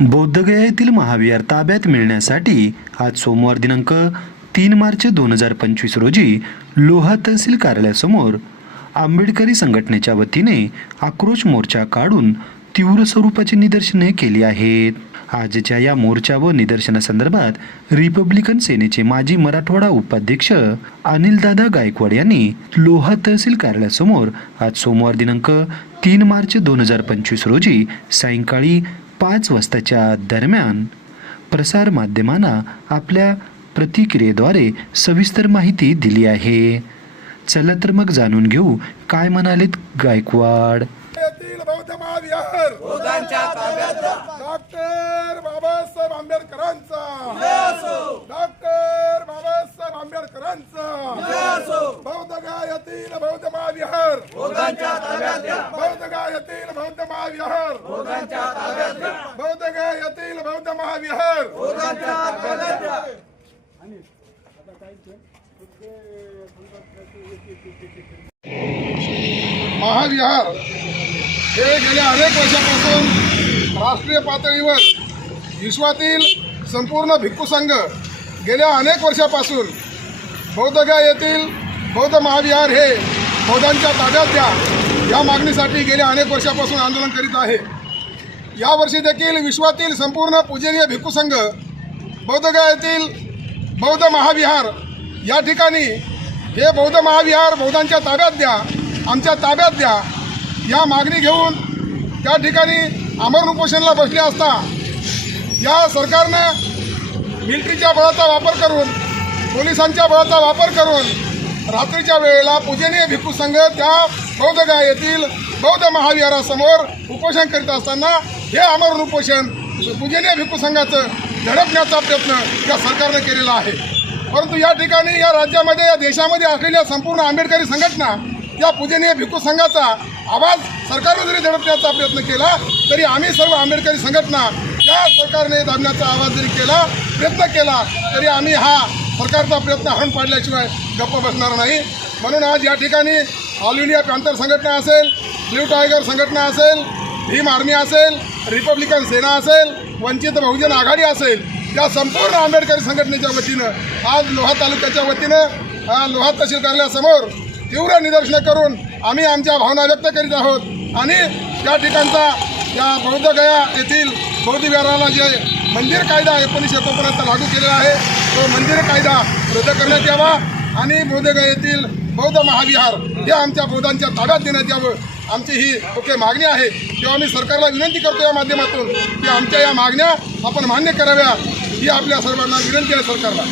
बौद्धगया महाविहार ताब्यात मिळण्यासाठी आज सोमवार दिनांक तीन मार्च दोन हजार पंचवीस रोजी लोहा तहसील कार्यालयासमोर आंबेडकरी संघटनेच्या वतीने आक्रोश मोर्चा काढून तीव्र स्वरूपाची निदर्शने केली आहेत. आजच्या या मोर्चा व निदर्शनासंदर्भात रिपब्लिकन सेनेचे माजी मराठवाडा उपाध्यक्ष अनिलदादा गायकवाड यांनी लोहा तहसील कार्यालयासमोर आज सोमवार दिनांक तीन मार्च दोन हजार पंचवीस रोजी सायंकाळी पाच वाजताच्या दरम्यान प्रसार माध्यमांना आपल्या प्रतिक्रियेद्वारे सविस्तर माहिती दिली आहे. चला तर मग जाणून घेऊ काय म्हणालेत गायकवाड. बौद्ध महाविहार. डॉक्टर बाबासाहेब आंबेडकरांचा. डॉक्टर बाबासाहेब आंबेडकरांचा. बौद्ध गायातील बौद्ध महाविहार. बौद्ध महाविहार. बौद्ध महाविहार. महाविहार हे गेल्या अनेक वर्षापासून राष्ट्रीय पातळीवर विश्वातील संपूर्ण भिक्खू संघ गेल्या अनेक वर्षापासून बौद्धगा येथील बौद्ध महाविहार हे बौद्धांच्या ताब्यात द्या या मागणीसाठी गेल्या अनेक वर्षापासून आंदोलन करीत आहे. यावर्षी देखील विश्वातील संपूर्ण पूजनीय भिक्खू संघ येथील बौद्ध महाविहार या ठिकाणी हे बौद्ध महाविहार बौद्धांच्या ताब्यात द्या आमच्या ताब्यात द्या. या मागणी घेऊन त्या ठिकाणी अमरण उपोषणला बसले असता या सरकारनं मिलिटरीच्या बळाचा वापर करून पोलिसांच्या बळाचा वापर करून रात्रीच्या वेळेला पूजनीय भिक्खू संघ त्या बौद्धगा येथील बौद्ध महाविहारासमोर उपोषण करीत असताना हे अमरण उपोषण पूजनीय भिक्खू संघाचं झडपण्याचा प्रयत्न या सरकारनं केलेला आहे. परंतु या ठिकाणी या राज्यामध्ये या देशामध्ये असलेल्या संपूर्ण आंबेडकरी संघटना या पूजनीय भिक्खू संघाचा आवाज सरकारने जरी झडपण्याचा प्रयत्न केला तरी आम्ही सर्व आंबेडकरी संघटना या सरकारने दाबण्याचा आवाज जरी केला प्रयत्न केला तरी आम्ही हा सरकारचा प्रयत्न हरण पाडल्याशिवाय गप्प बसणार नाही. म्हणून आज या ठिकाणी ऑल इंडिया पॅन्थर संघटना असेल ब्ल्यू टायगर संघटना असेल भीम आर्मी असेल रिपब्लिकन सेना असेल वंचित बहुजन आघाडी असेल या संपूर्ण आंबेडकरी संघटनेच्या वतीनं आज लोहा तालुक्याच्या वतीनं लोहा तहसील कार्यालयासमोर तीव्र निदर्शनं करून आम्ही आमच्या भावना व्यक्त करीत आहोत. आणि या ठिकाणचा या बौद्ध गया येथील बौद्ध विहाराला जे मंदिर कायदा एकोणीसशे एकोणपन्नासचा लागू केलेला आहे तो मंदिर कायदा रद्द करण्यात यावा आणि बोधगा येथील बौद्ध महाविहार हे आमच्या बौद्धांच्या ताब्यात देण्यात यावं. आमची ही ओके मागणी आहे. तेव्हा आम्ही सरकारला विनंती करतो या माध्यमातून की आमच्या या मागण्या आपण मान्य कराव्या. ही आपल्या सर्वांना विनंती आहे सरकारला.